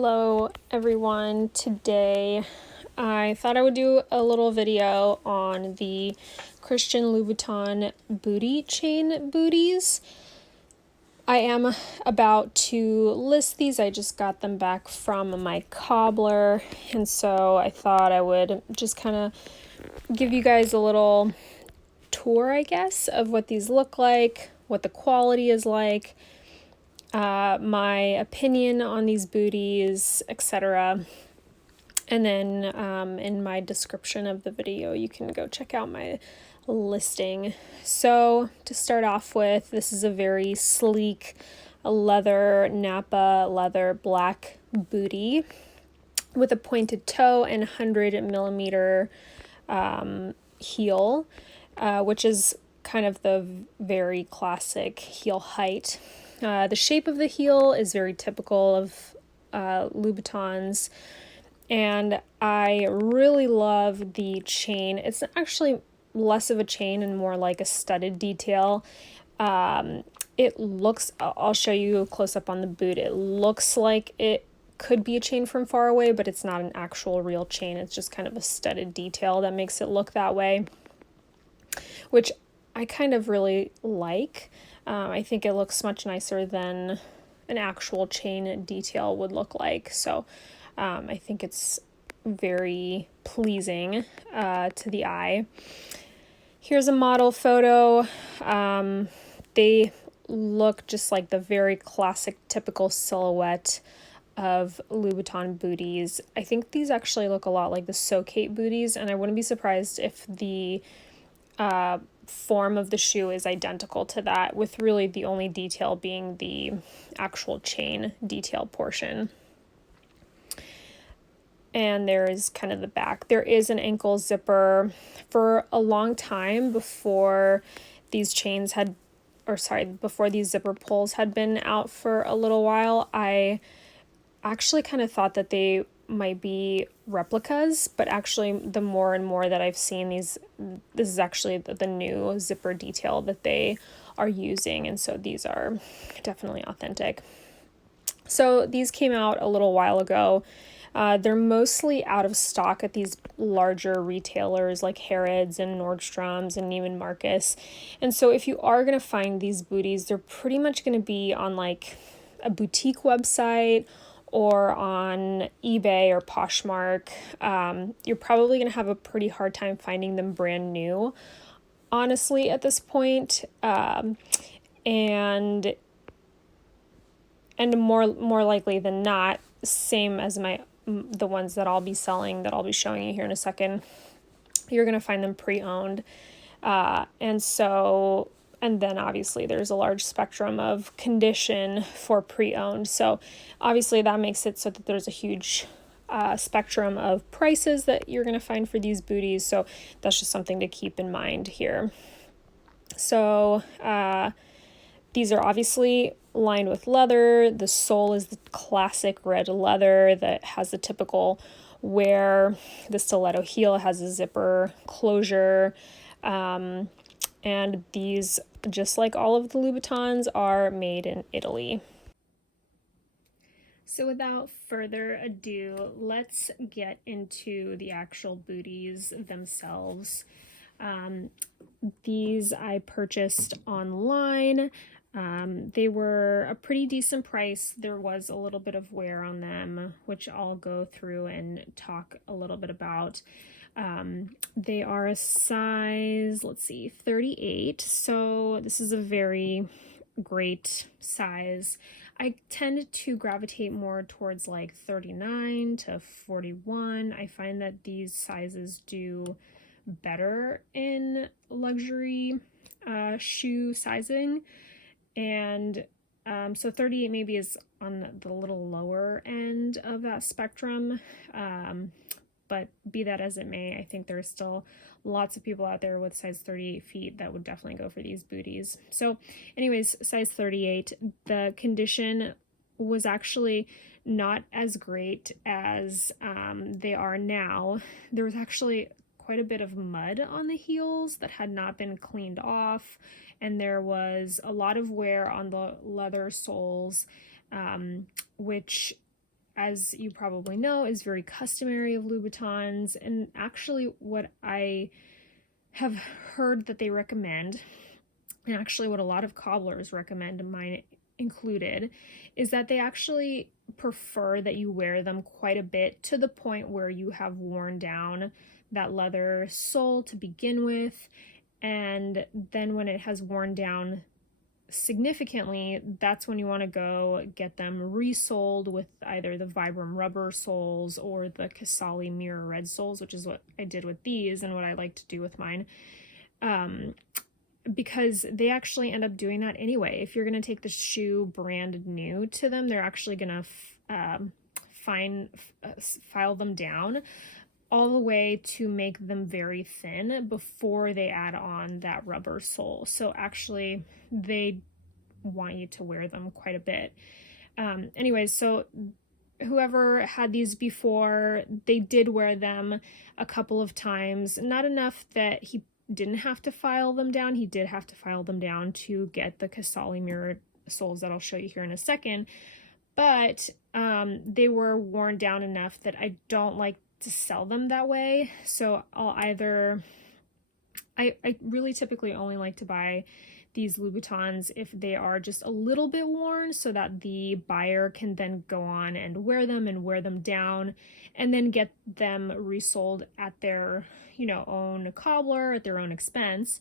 Hello everyone. Today I thought I would do a little video on the Christian Louboutin booty chain booties. I am about to list these. I just got them back from my cobbler, and so I thought I would just kind of give you guys a little tour, I guess, of what these look like, what the quality is like, my opinion on these booties, etc. And then in my description of the video, you can go check out my listing. So to start off with, this is a very sleek leather, Napa leather black booty with a pointed toe and 100 millimeter heel, which is kind of the very classic heel height. The shape of the heel is very typical of Louboutins, and I really love the chain. It's actually less of a chain and more like a studded detail. It looks, I'll show you a close up on the boot. It looks like it could be a chain from far away, but it's not an actual real chain. It's just kind of a studded detail that makes it look that way, which I kind of really like. I think it looks much nicer than an actual chain detail would look like. So I think it's very pleasing to the eye. Here's a model photo. They look just like the very classic, typical silhouette of Louboutin booties. I think these actually look a lot like the Socate booties, and I wouldn't be surprised if the form of the shoe is identical to that, with really the only detail being the actual chain detail portion. And there is kind of the back. There is an ankle zipper. For a long time before these chains had, before these zipper pulls had been out for a little while, I actually kind of thought that they might be replicas, but actually the more and more that I've seen these, this is actually the new zipper detail that they are using, and so these are definitely authentic. So these came out a little while ago. They're mostly out of stock at these larger retailers like Harrods and Nordstrom's and Neiman Marcus. And so if you are going to find these booties, they're pretty much going to be on like a boutique website or on eBay or Poshmark. You're probably going to have a pretty hard time finding them brand new, honestly, at this point. And more likely than not, same as the ones that I'll be selling, that I'll be showing you here in a second, you're going to find them pre-owned. And then obviously there's a large spectrum of condition for pre-owned. So obviously that makes it so that there's a huge spectrum of prices that you're going to find for these booties. So that's just something to keep in mind here. So these are obviously lined with leather. The sole is the classic red leather that has the typical wear. The stiletto heel has a zipper closure. And these, just like all of the Louboutins, are made in Italy. So without further ado, let's get into the actual booties themselves. These I purchased online. They were a pretty decent price. There was a little bit of wear on them, which I'll go through and talk a little bit about. They are a size, 38. So this is a very great size. I tend to gravitate more towards like 39 to 41. I find that these sizes do better in luxury shoe sizing, and so 38 maybe is on the little lower end of that spectrum, but be that as it may, I think there's still lots of people out there with size 38 feet that would definitely go for these booties. So anyways, size 38, the condition was actually not as great as they are now. There was actually quite a bit of mud on the heels that had not been cleaned off, and there was a lot of wear on the leather soles, which as you probably know, is very customary of Louboutins, and actually what I have heard that they recommend, and actually what a lot of cobblers recommend, mine included, is that they actually prefer that you wear them quite a bit, to the point where you have worn down that leather sole to begin with, and then when it has worn down significantly, that's when you want to go get them resoled with either the Vibram rubber soles or the Casali mirror red soles, which is what I did with these and what I like to do with mine, because they actually end up doing that anyway. If you're going to take the shoe brand new to them, they're actually going to file them down all the way to make them very thin before they add on that rubber sole. So actually they want you to wear them quite a bit. Anyways, so whoever had these before, they did wear them a couple of times, not enough that he didn't have to file them down. He did have to file them down to get the Casali mirrored soles that I'll show you here in a second, but they were worn down enough that I don't like to sell them that way. So I'll either, I really typically only like to buy these Louboutins if they are just a little bit worn, so that the buyer can then go on and wear them down, and then get them resold at their, own cobbler at their own expense.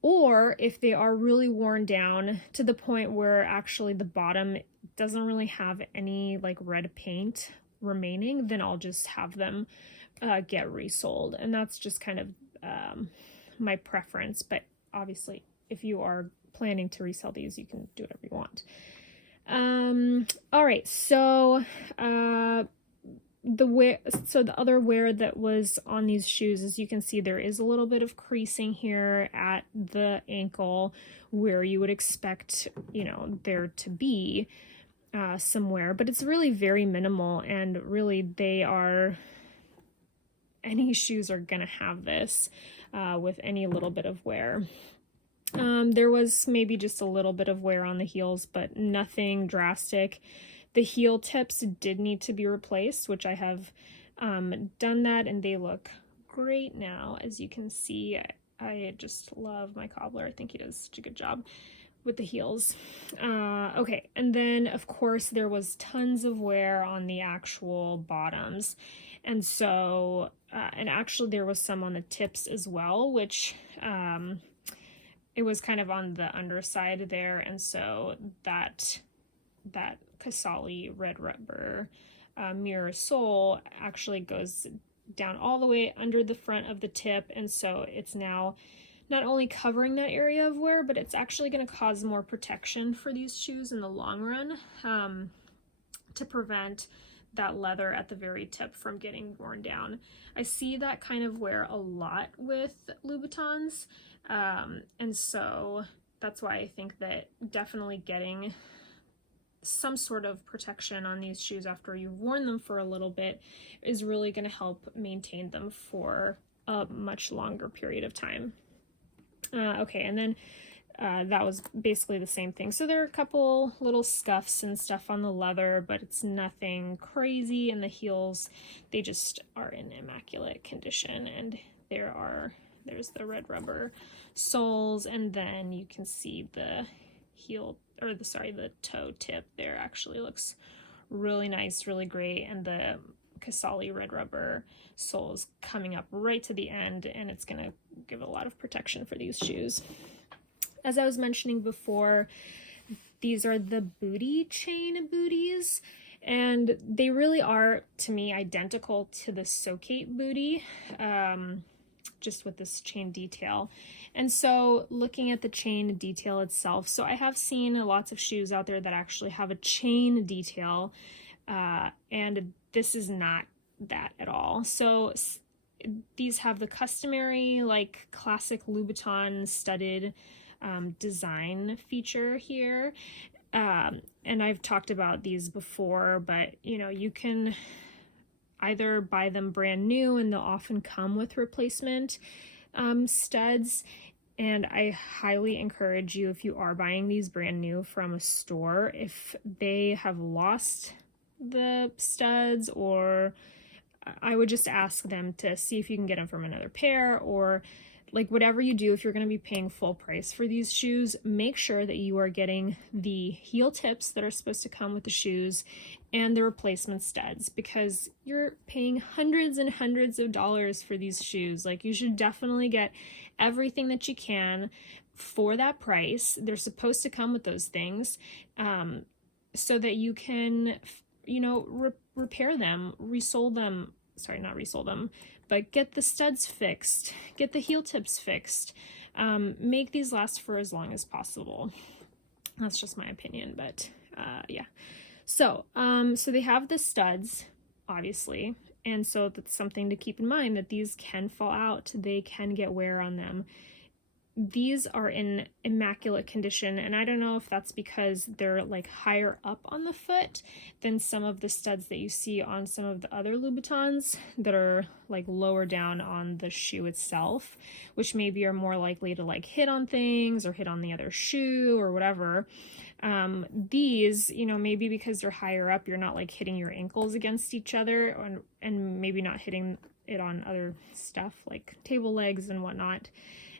Or if they are really worn down to the point where actually the bottom doesn't really have any like red paint remaining, then I'll just have them get resold. And that's just kind of my preference, but obviously if you are planning to resell these, you can do whatever you want. All right, so the other wear that was on these shoes, as you can see, there is a little bit of creasing here at the ankle where you would expect, there to be somewhere, but it's really very minimal, and really any shoes are gonna have this with any little bit of wear. There was maybe just a little bit of wear on the heels, but nothing drastic. The heel tips did need to be replaced, which I have done that, and they look great now. As you can see, I just love my cobbler. I think he does such a good job with the heels. Okay, and then of course there was tons of wear on the actual bottoms, and so and actually there was some on the tips as well, which it was kind of on the underside there, and so that Casali red rubber mirror sole actually goes down all the way under the front of the tip, and so it's now not only covering that area of wear, but it's actually going to cause more protection for these shoes in the long run, to prevent that leather at the very tip from getting worn down. I see that kind of wear a lot with Louboutins, and so that's why I think that definitely getting some sort of protection on these shoes after you've worn them for a little bit is really going to help maintain them for a much longer period of time. Okay, and then that was basically the same thing. So there are a couple little scuffs and stuff on the leather, but it's nothing crazy. And the heels, they just are in immaculate condition. And there's the red rubber soles, and then you can see the the toe tip there actually looks really nice, really great. And the Casali red rubber sole is coming up right to the end, and it's going to give a lot of protection for these shoes. As I was mentioning before, these are the booty chain booties, and they really are, to me, identical to the Socate booty, just with this chain detail. And so looking at the chain detail itself, so I have seen lots of shoes out there that actually have a chain detail, and this is not that at all. So these have the customary, like, classic Louboutin studded design feature here, and I've talked about these before, but you can either buy them brand new, and they'll often come with replacement studs. And I highly encourage you, if you are buying these brand new from a store, if they have lost the studs, or I would just ask them to see if you can get them from another pair, or like whatever you do, if you're going to be paying full price for these shoes, make sure that you are getting the heel tips that are supposed to come with the shoes and the replacement studs, because you're paying hundreds and hundreds of dollars for these shoes. Like, you should definitely get everything that you can for that price. They're supposed to come with those things, so that you can, repair them, resole them. Sorry, not resole them, but get the studs fixed, get the heel tips fixed, make these last for as long as possible. That's just my opinion, but yeah. So they have the studs, obviously, and so that's something to keep in mind, that these can fall out, they can get wear on them. These are in immaculate condition, and I don't know if that's because they're like higher up on the foot than some of the studs that you see on some of the other Louboutins that are like lower down on the shoe itself, which maybe are more likely to like hit on things or hit on the other shoe or whatever. These, maybe because they're higher up, you're not like hitting your ankles against each other, and maybe not hitting it on other stuff like table legs and whatnot.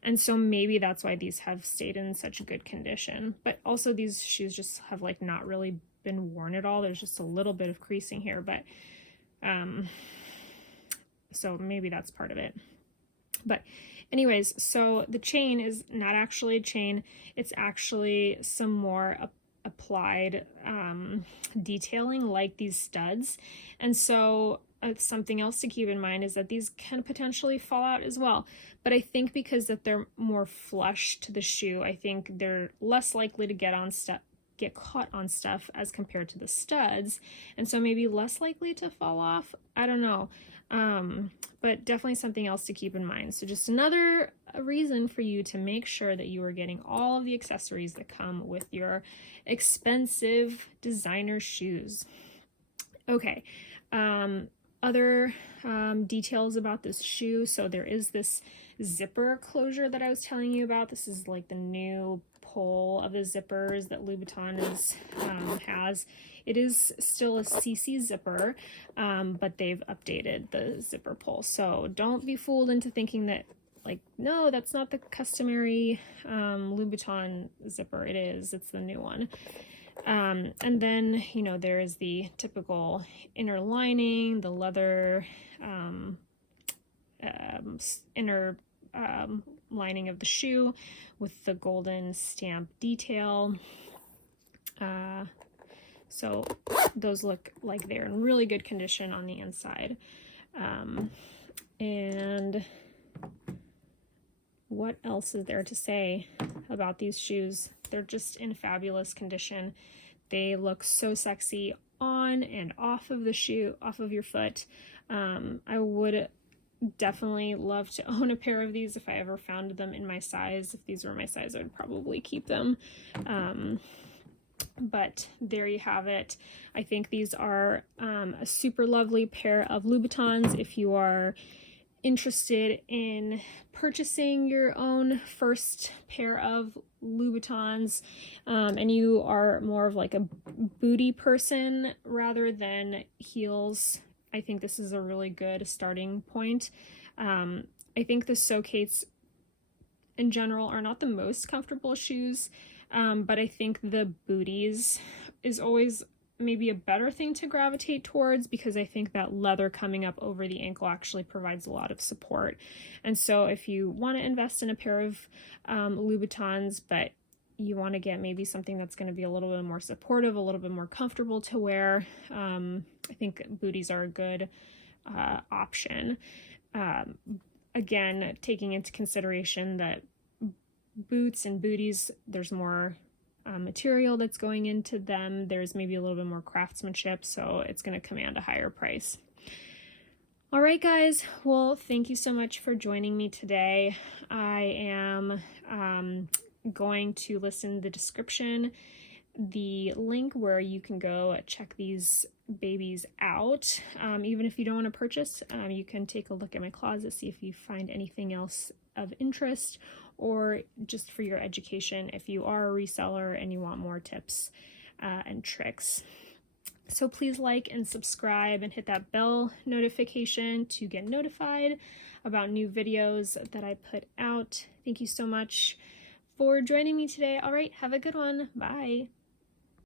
And so maybe that's why these have stayed in such good condition. But also these shoes just have like not really been worn at all. There's just a little bit of creasing here, but so maybe that's part of it. But anyways, so the chain is not actually a chain. It's actually some more applied detailing like these studs. And so something else to keep in mind is that these can potentially fall out as well. But I think because that they're more flush to the shoe, I think they're less likely to get caught on stuff as compared to the studs, and so maybe less likely to fall off. I don't know, but definitely something else to keep in mind. So just another reason for you to make sure that you are getting all of the accessories that come with your expensive designer shoes. Okay, other details about this shoe. So there is this zipper closure that I was telling you about. This is like the new pull of the zippers that Louboutin has. It is still a CC zipper, but they've updated the zipper pull. So don't be fooled into thinking that, like, no, that's not the customary Louboutin zipper. It is. It's the new one. And then, there is the typical inner lining, the leather inner lining of the shoe with the golden stamp detail. So those look like they're in really good condition on the inside. And what else is there to say about these shoes? They're just in fabulous condition. They look so sexy on and off of the shoe, off of your foot. I would definitely love to own a pair of these if I ever found them in my size. If these were my size, I would probably keep them. But there you have it. I think these are a super lovely pair of Louboutins if you are interested in purchasing your own first pair of Louboutins, and you are more of like a booty person rather than heels. I think this is a really good starting point. I think the Socates in general are not the most comfortable shoes, but I think the Booties is always maybe a better thing to gravitate towards, because I think that leather coming up over the ankle actually provides a lot of support. And so if you want to invest in a pair of Louboutins, but you want to get maybe something that's going to be a little bit more supportive, a little bit more comfortable to wear, I think Booties are a good option. Again, taking into consideration that boots and booties, there's more material that's going into them. There's maybe a little bit more craftsmanship, so it's going to command a higher price. All right, guys. Well, thank you so much for joining me today. I am going to list in the description the link where you can go check these babies out. Even if you don't want to purchase, you can take a look at my closet, see if you find anything else of interest, or just for your education if you are a reseller and you want more tips and tricks. So please like and subscribe and hit that bell notification to get notified about new videos that I put out. Thank you so much for joining me today. All right, have a good one. Bye.